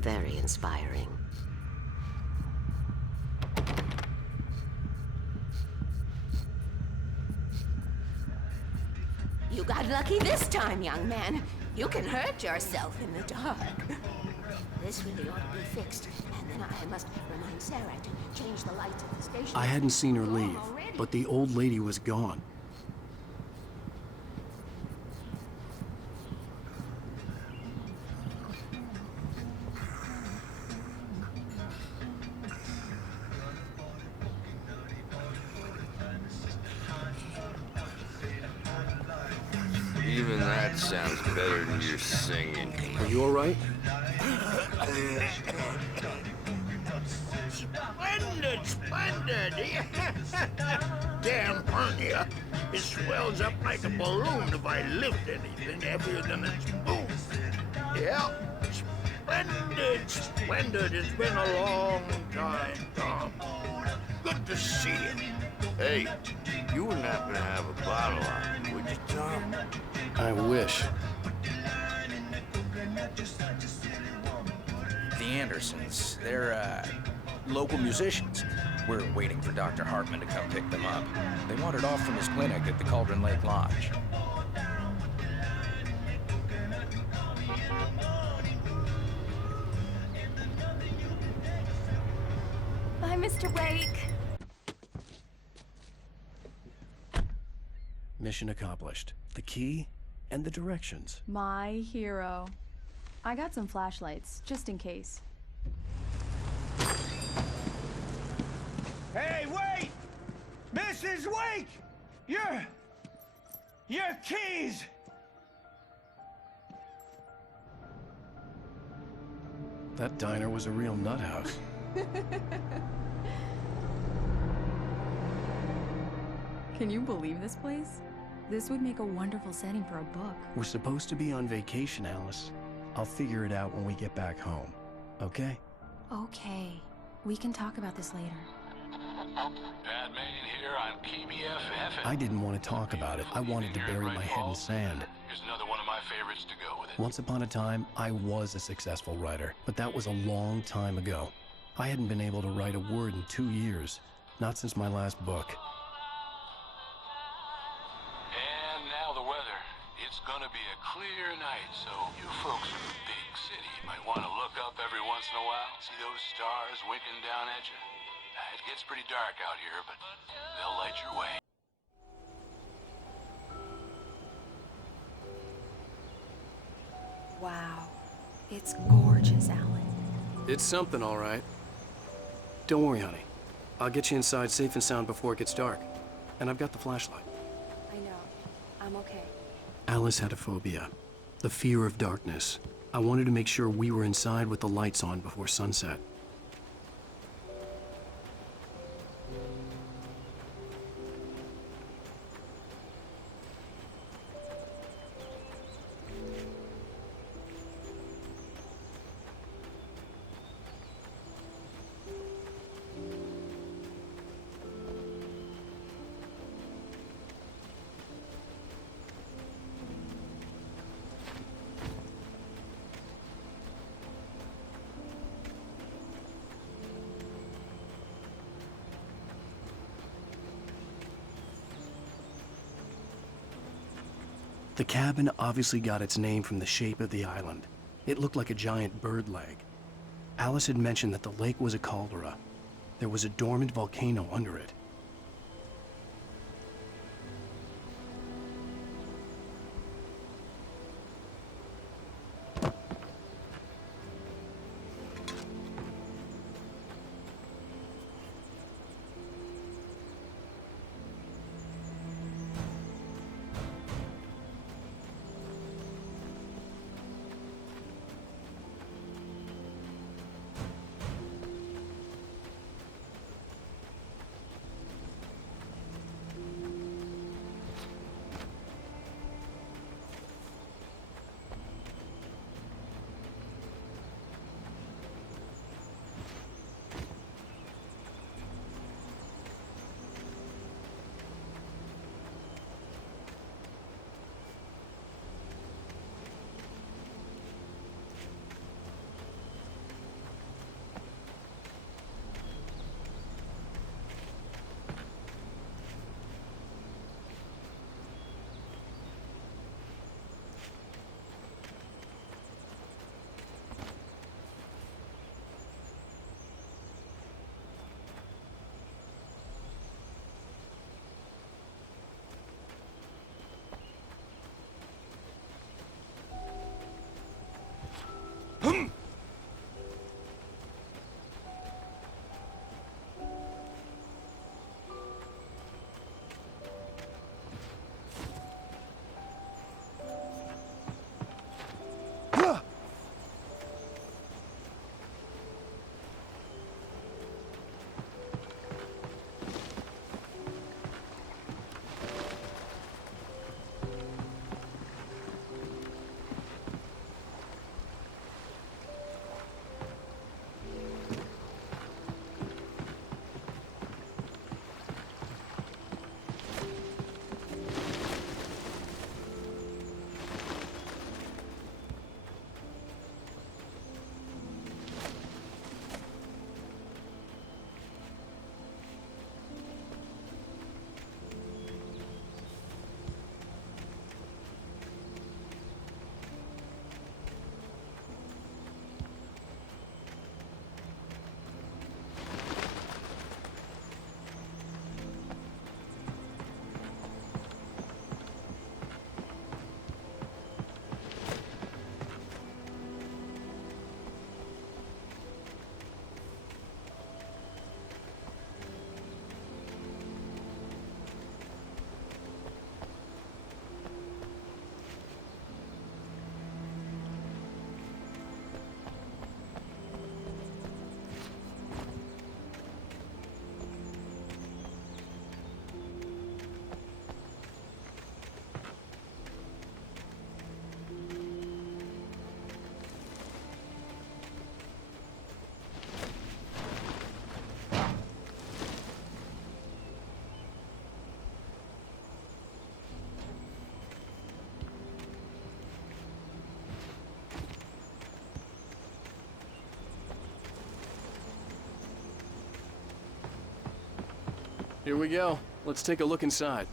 Very inspiring. You got lucky this time, young man. You can hurt yourself in the dark. This really ought to be fixed. And then I must remind Sarah to change the lights at the station. I hadn't seen her leave, but the old lady was gone. Even that sounds better than your singing. Are you all right? Splendid, splendid! Damn hernia. It swells up like a balloon if I lift anything heavier than a spoon. Yeah, splendid, splendid. It's been a long time, Tom. Good to see you. Hey, you wouldn't happen to have a bottle on me, would you, Tom? I wish. The Andersons, they're, local musicians. We're waiting for Dr. Hartman to come pick them up. They wandered off from his clinic at the Cauldron Lake Lodge. Bye, Mr. Wake. Mission accomplished. The key and the directions. My hero. I got some flashlights, just in case. Hey, wait! Mrs. Wake! Your keys! That diner was a real nut house. Can you believe this place? This would make a wonderful setting for a book. We're supposed to be on vacation, Alice. I'll figure it out when we get back home. Okay? Okay. We can talk about this later. Bad Main here on KBFF. I didn't want to talk about it. I wanted to bury my head in sand. Here's another one of my favorites to go with it. Once upon a time, I was a successful writer, but that was a long time ago. I hadn't been able to write a word in 2 years. Not since my last book. And now the weather. It's gonna be a clear night, so you folks in the big city might want to look up every once in a while. See those stars winking down at you? It gets pretty dark out here, but they'll light your way. Wow. It's gorgeous, Alan. It's something, all right. Don't worry, honey. I'll get you inside safe and sound before it gets dark. And I've got the flashlight. I know. I'm okay. Alice had a phobia. The fear of darkness. I wanted to make sure we were inside with the lights on before sunset. The cabin obviously got its name from the shape of the island. It looked like a giant bird leg. Alice had mentioned that the lake was a caldera. There was a dormant volcano under it. Here we go. Let's take a look inside.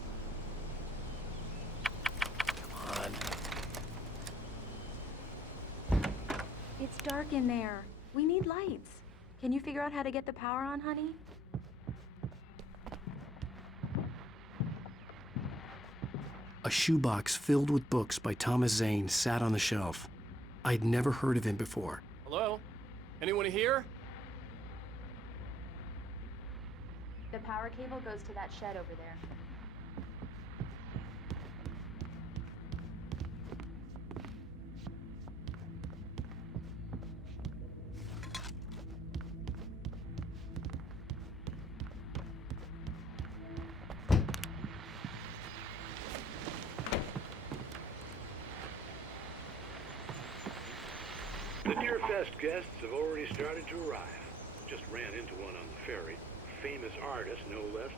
Come on. It's dark in there. We need lights. Can you figure out how to get the power on, honey? A shoebox filled with books by Thomas Zane sat on the shelf. I'd never heard of him before. Hello? Anyone here? The power cable goes to that shed over there. The Deer Fest guests have already started to arrive. Just ran into one on the ferry. Famous artist, no less.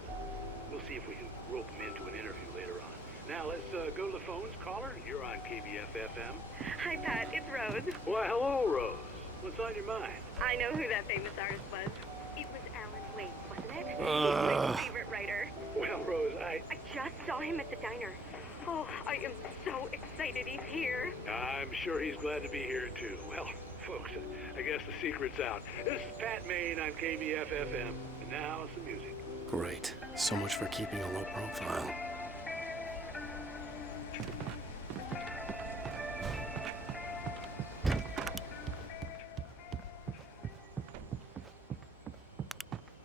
We'll see if we can rope him into an interview later on. Now let's go to the phones. Caller, you're on KBF-FM. Hi, Pat. It's Rose. Why, hello, Rose. What's on your mind? I know who that famous artist was. It was Alan Wake, wasn't it? He's my favorite writer. Well, Rose, I just saw him at the diner. Oh, I am so excited he's here. I'm sure he's glad to be here, too. Well, folks, I guess the secret's out. This is Pat Maine on KBF-FM. And now some music. Great. So much for keeping a low profile.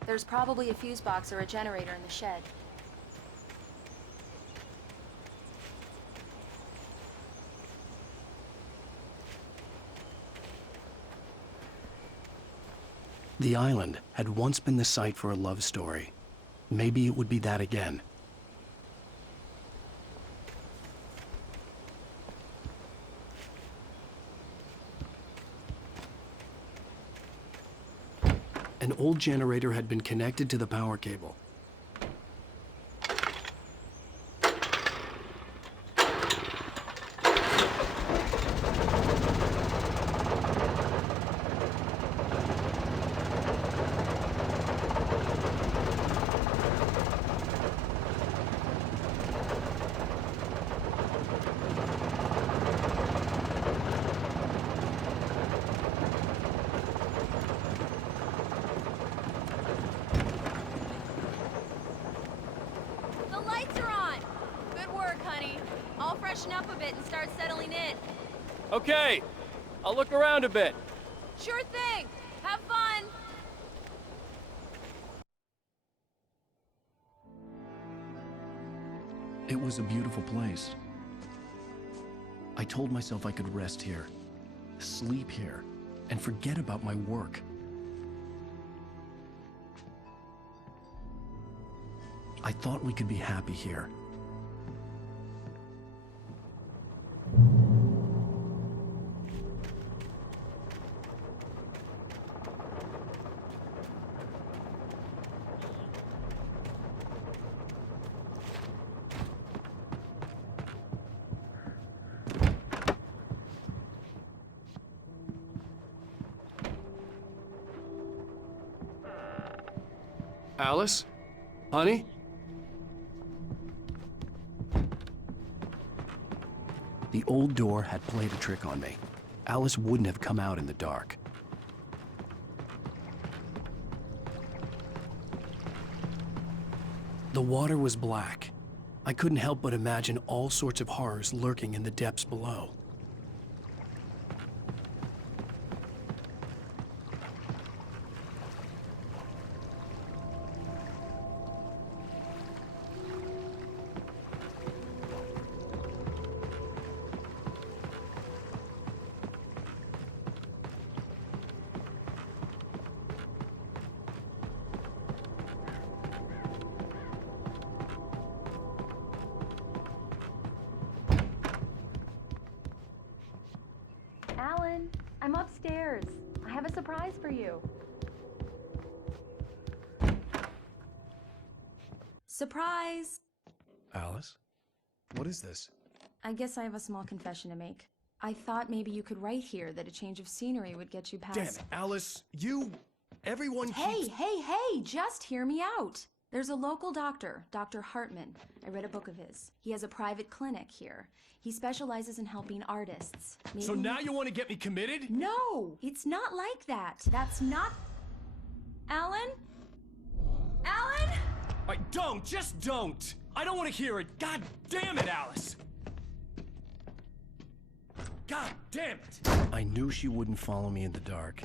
There's probably a fuse box or a generator in the shed. The island had once been the site for a love story. Maybe it would be that again. An old generator had been connected to the power cable. Freshen up a bit and start settling in. Okay, I'll look around a bit. Sure thing. Have fun. It was a beautiful place. I told myself I could rest here, sleep here, and forget about my work. I thought we could be happy here. Alice? Honey? The old door had played a trick on me. Alice wouldn't have come out in the dark. The water was black. I couldn't help but imagine all sorts of horrors lurking in the depths below. Alan, I'm upstairs. I have a surprise for you. Surprise! Alice? What is this? I guess I have a small confession to make. I thought maybe you could write here that a change of scenery would get you past... Damn it, Alice, everyone Hey, keeps... hey, hey! Just hear me out! There's a local doctor, Dr. Hartman. I read a book of his. He has a private clinic here. He specializes in helping artists. So now you want to get me committed? No! It's not like that. That's not... Alan? Alan? Just don't! I don't want to hear it! God damn it, Alice! God damn it! I knew she wouldn't follow me in the dark.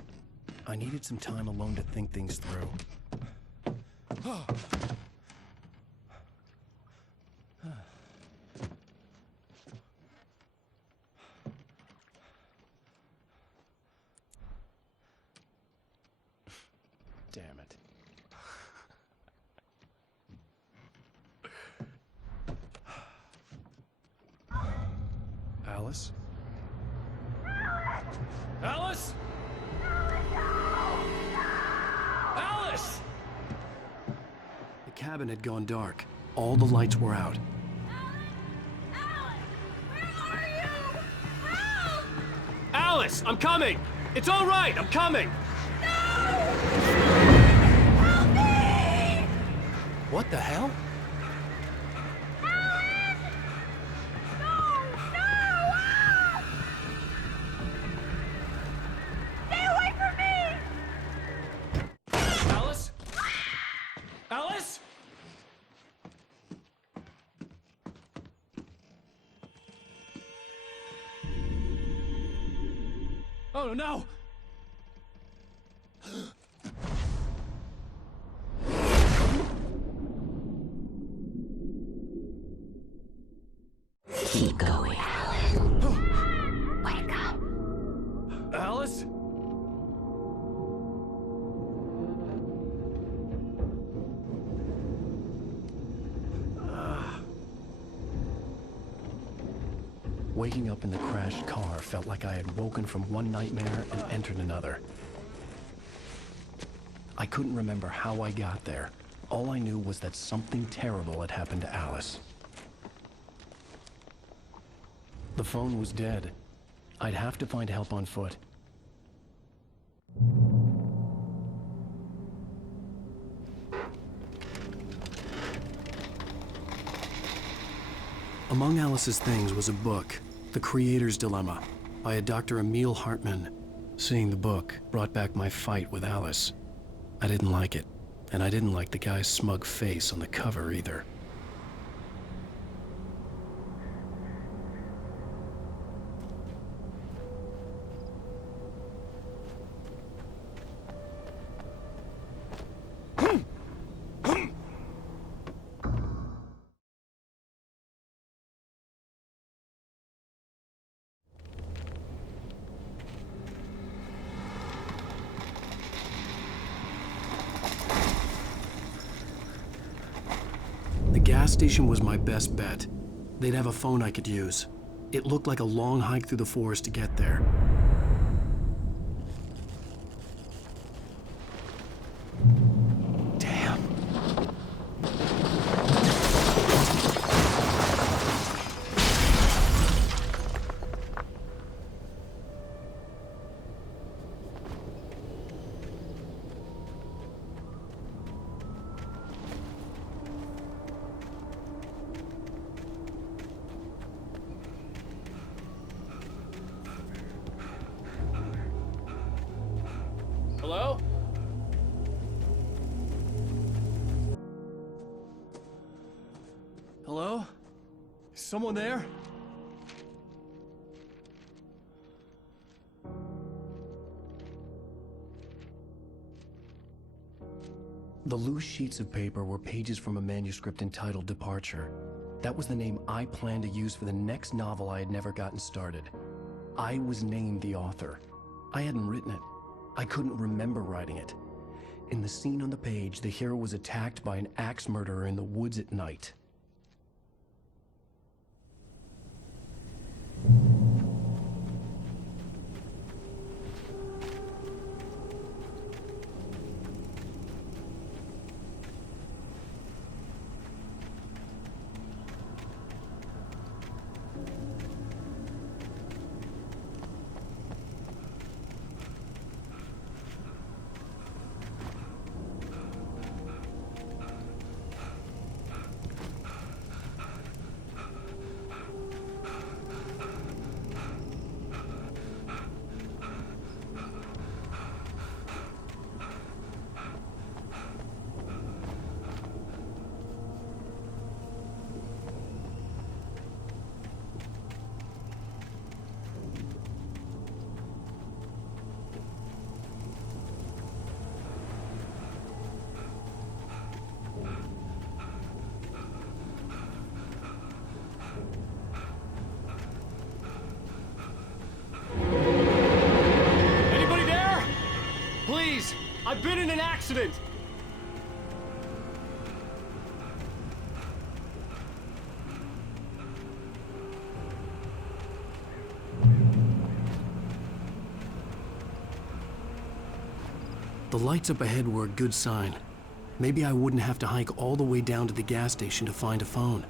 I needed some time alone to think things through. Damn it. Alice? Alice? Alice! The cabin had gone dark. All the lights were out. Alice, I'm coming! It's all right, I'm coming! What the hell? Stay away from me! Alice? Alice? Oh no! Keep going, Alan. Wake up. Alice? Waking up in the crashed car felt like I had woken from one nightmare and entered another. I couldn't remember how I got there. All I knew was that something terrible had happened to Alice. The phone was dead. I'd have to find help on foot. Among Alice's things was a book, The Creator's Dilemma, by a Dr. Emil Hartman. Seeing the book brought back my fight with Alice. I didn't like it, and I didn't like the guy's smug face on the cover either. The gas station was my best bet. They'd have a phone I could use. It looked like a long hike through the forest to get there. Damn. Hello? Hello? Is someone there? The loose sheets of paper were pages from a manuscript entitled Departure. That was the name I planned to use for the next novel I had never gotten started. I was named the author. I hadn't written it. I couldn't remember writing it. In the scene on the page, the hero was attacked by an axe murderer in the woods at night. I've been in an accident! The lights up ahead were a good sign. Maybe I wouldn't have to hike all the way down to the gas station to find a phone.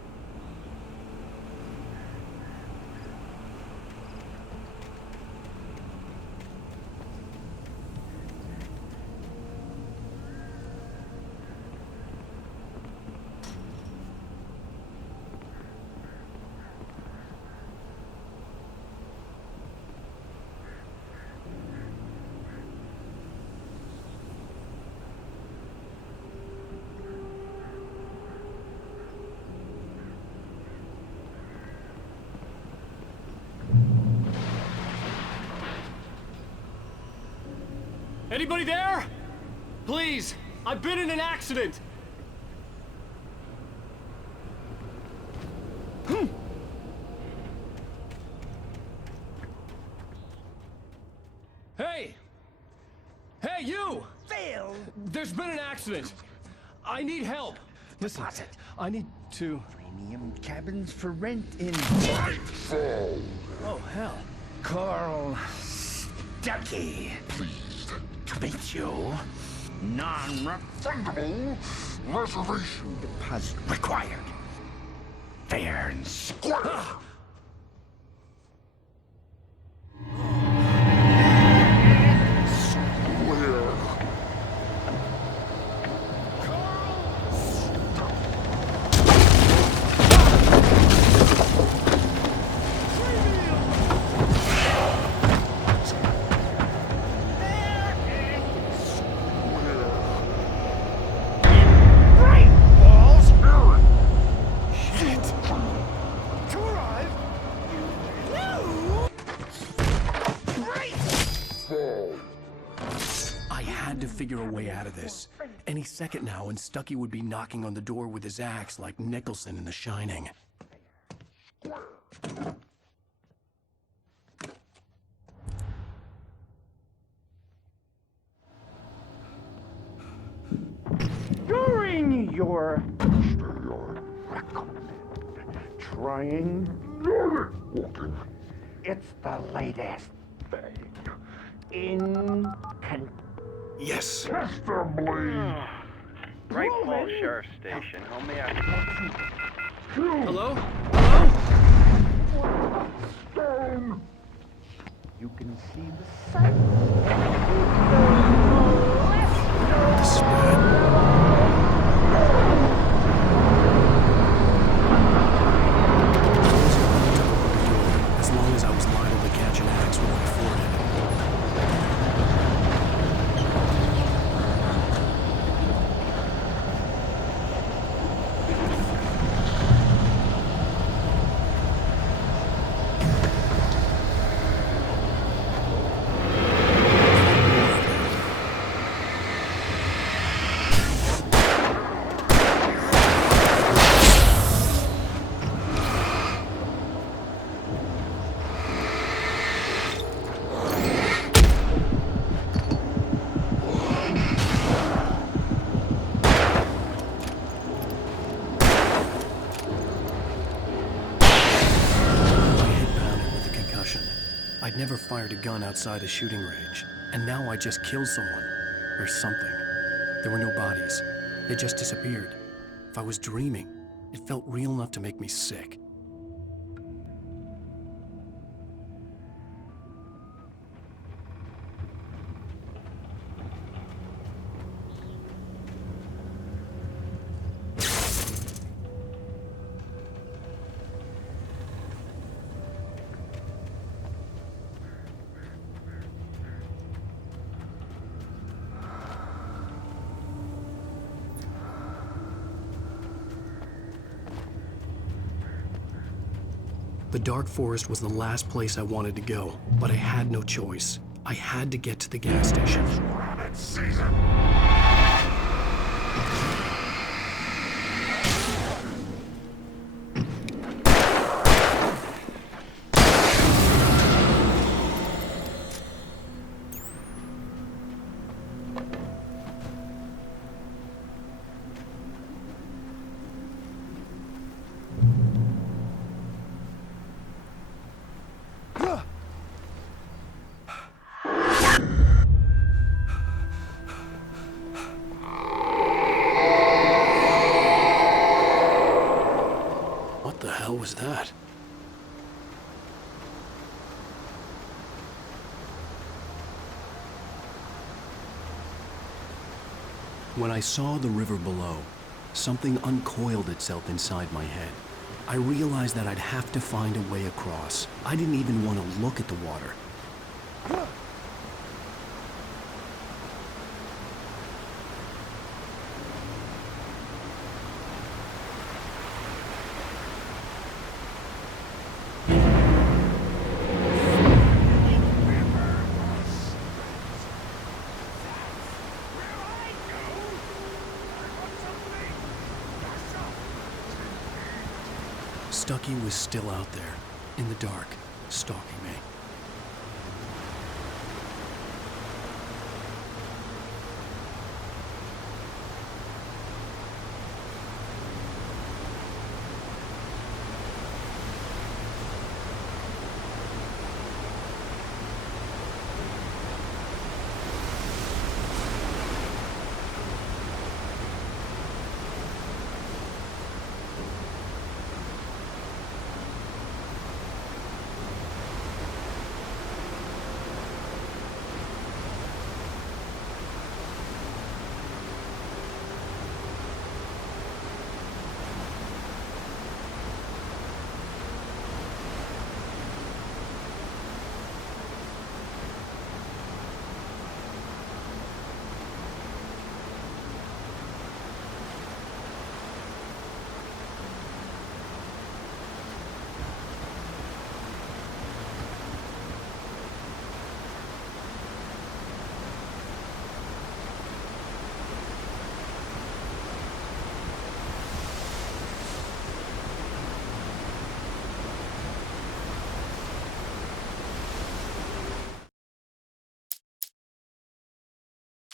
Anybody there? Please, I've been in an accident. Hey! Hey, you! Phil! There's been an accident. I need help. Listen, I need to... Premium cabins for rent in... Oh, hell. Carl Stuckey. Pleased to meet you. Non-refundable reservation deposit required. Fair and square. Figure a way out of this. Any second now, and Stuckey would be knocking on the door with his axe like Nicholson in The Shining. During your recommend trying walking, it's the latest thing in Yes. Right Falls Sheriff Station. How may I... Hello? Hello? Stone. You can see the sun. This is bad. As long as I was liable to catch an axe when I afforded it. I'd never fired a gun outside a shooting range, and now I just killed someone. Or something. There were no bodies. They just disappeared. If I was dreaming, it felt real enough to make me sick. The dark forest was the last place I wanted to go, but I had no choice. I had to get to the gas station. Rabbit season. was that? When I saw the river below, something uncoiled itself inside my head. I realized that I'd have to find a way across. I didn't even want to look at the water. Stucky was still out there, in the dark, stalking me.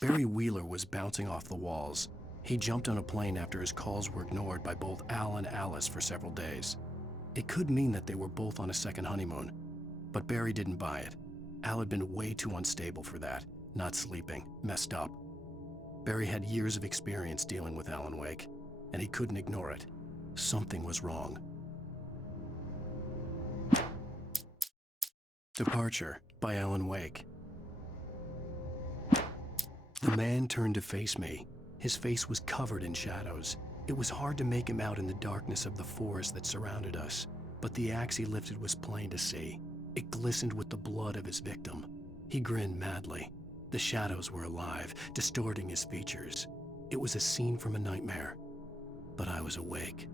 Barry Wheeler was bouncing off the walls. He jumped on a plane after his calls were ignored by both Al and Alice for several days. It could mean that they were both on a second honeymoon, but Barry didn't buy it. Al had been way too unstable for that, not sleeping, messed up. Barry had years of experience dealing with Alan Wake, and he couldn't ignore it. Something was wrong. Departure by Alan Wake. The man turned to face me. His face was covered in shadows. It was hard to make him out in the darkness of the forest that surrounded us, but the axe he lifted was plain to see. It glistened with the blood of his victim. He grinned madly. The shadows were alive, distorting his features. It was a scene from a nightmare, but I was awake.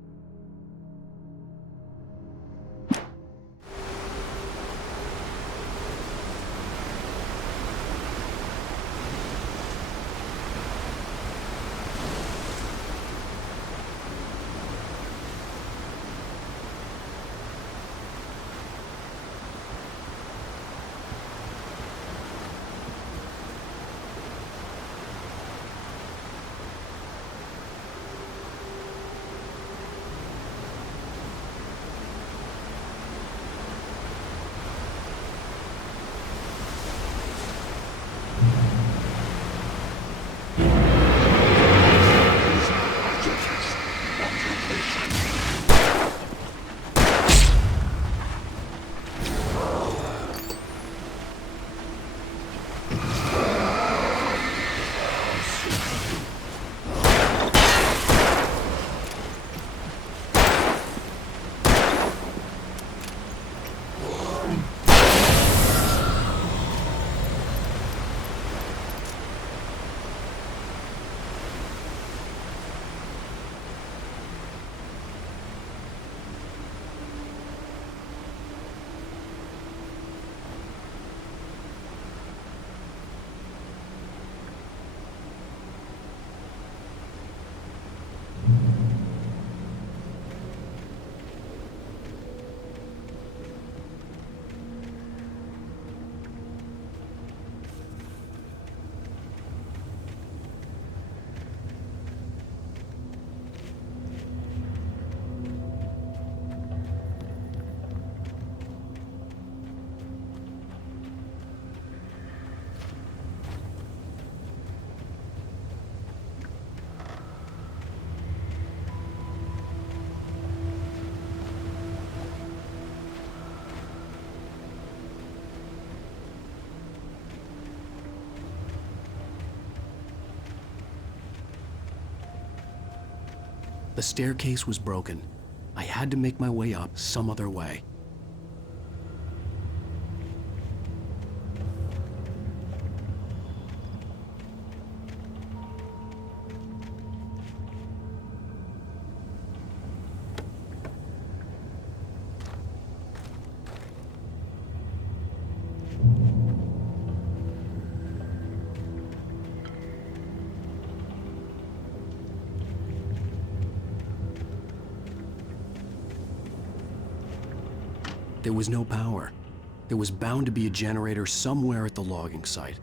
The staircase was broken. I had to make my way up some other way. There was no power. There was bound to be a generator somewhere at the logging site.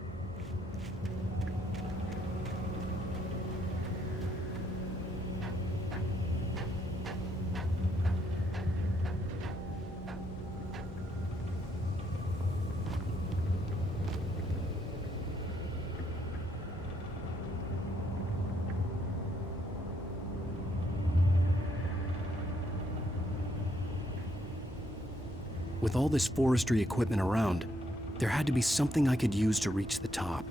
With all this forestry equipment around, there had to be something I could use to reach the top.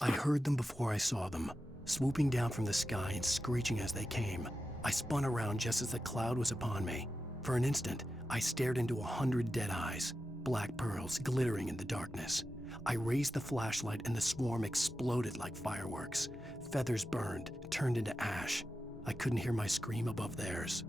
I heard them before I saw them, swooping down from the sky and screeching as they came. I spun around just as the cloud was upon me. For an instant, I stared into 100 dead eyes, black pearls glittering in the darkness. I raised the flashlight and the swarm exploded like fireworks. Feathers burned, turned into ash. I couldn't hear my scream above theirs.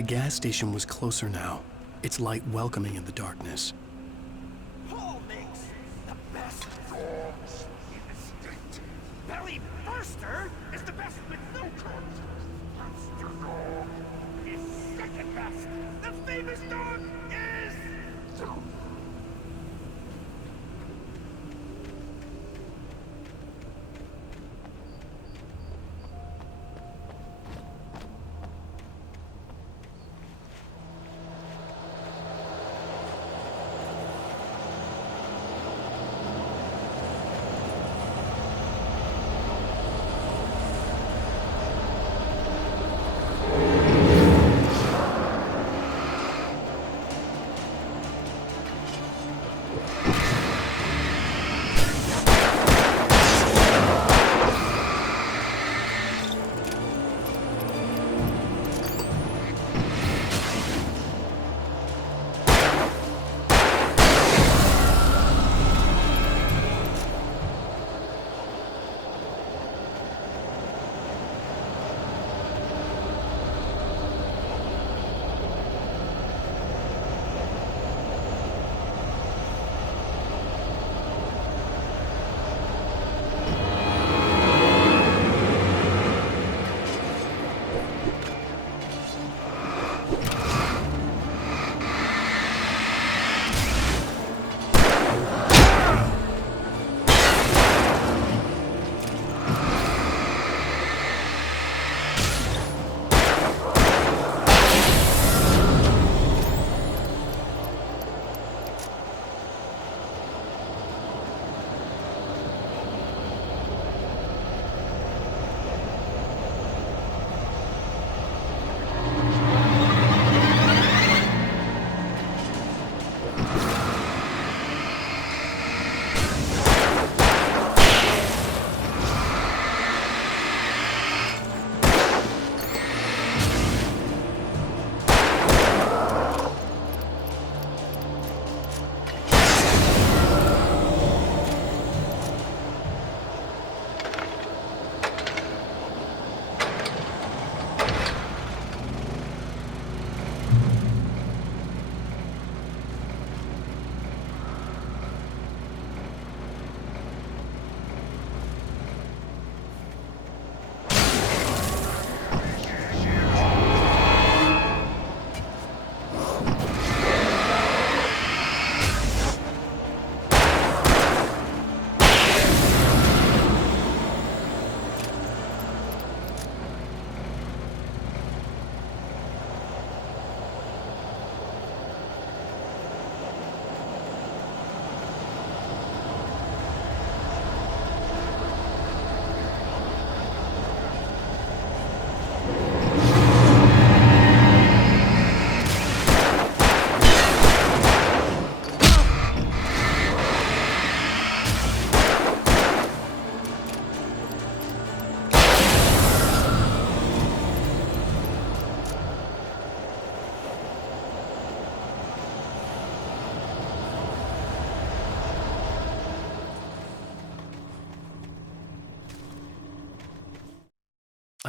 The gas station was closer now, its light welcoming in the darkness. Paul makes the best dogs in the state. Belly Burster is the best with no corns. Monster Dog is second best. The famous dog is...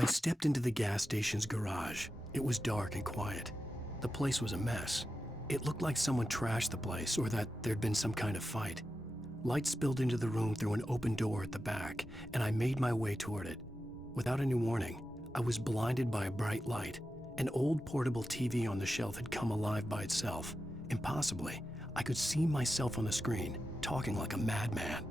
I stepped into the gas station's garage. It was dark and quiet. The place was a mess. It looked like someone trashed the place or that there'd been some kind of fight. Light spilled into the room through an open door at the back, and I made my way toward it. Without any warning, I was blinded by a bright light. An old portable TV on the shelf had come alive by itself. Impossibly, I could see myself on the screen, talking like a madman.